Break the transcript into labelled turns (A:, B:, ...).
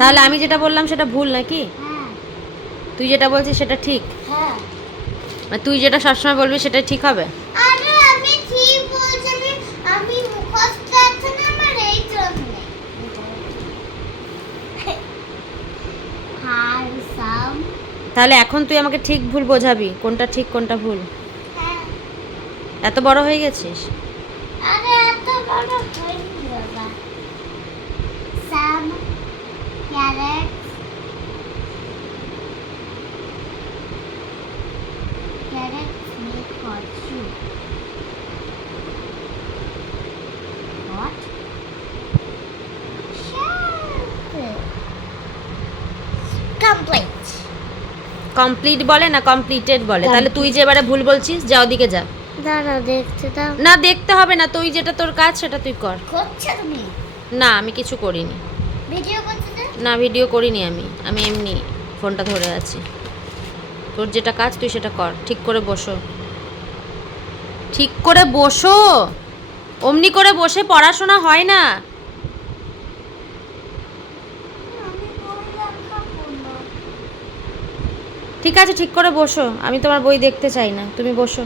A: তাহলে আমি যেটা বললাম সেটা ভুল নাকি?
B: হ্যাঁ।
A: তুই যেটা বলছিস সেটা ঠিক।
B: হ্যাঁ।
A: আর তুই যেটা সবসময় বলবি সেটা ঠিক হবে? তাহলে এখন তুই আমাকে ঠিক ভুল বোঝাবি কোনটা ঠিক কোনটা ভুল?
B: হ্যাঁ।
A: এত বড় হয়ে গেছিস?
B: আরে এত বড় হয়নি। Complete.
A: কমপ্লিট বলে না কমপ্লিটেড বলে? তাহলে তুই যে এবারে ভুল বলছিস যা ওদিকে যা।
B: দেখতে দাও।
A: না দেখতে হবে না তুই যেটা তোর কাজ সেটা তুই কর।
B: করছ তুমি?
A: না আমি কিছু করিনি।
B: ভিডিও করতে
A: না ভিডিও করিনি আমি। আমি এমনি ফোনটা ধরে আছি। তোর যেটা কাজ তুই সেটা কর। ঠিক করে বসো। ঠিক করে বসো? অমনি করে বসে পড়াশোনা হয় না
B: আমি বললাম খাব না
A: ঠিক আছে ঠিক করে বসো। আমি তোমার বই দেখতে চাই না। তুমি বসো।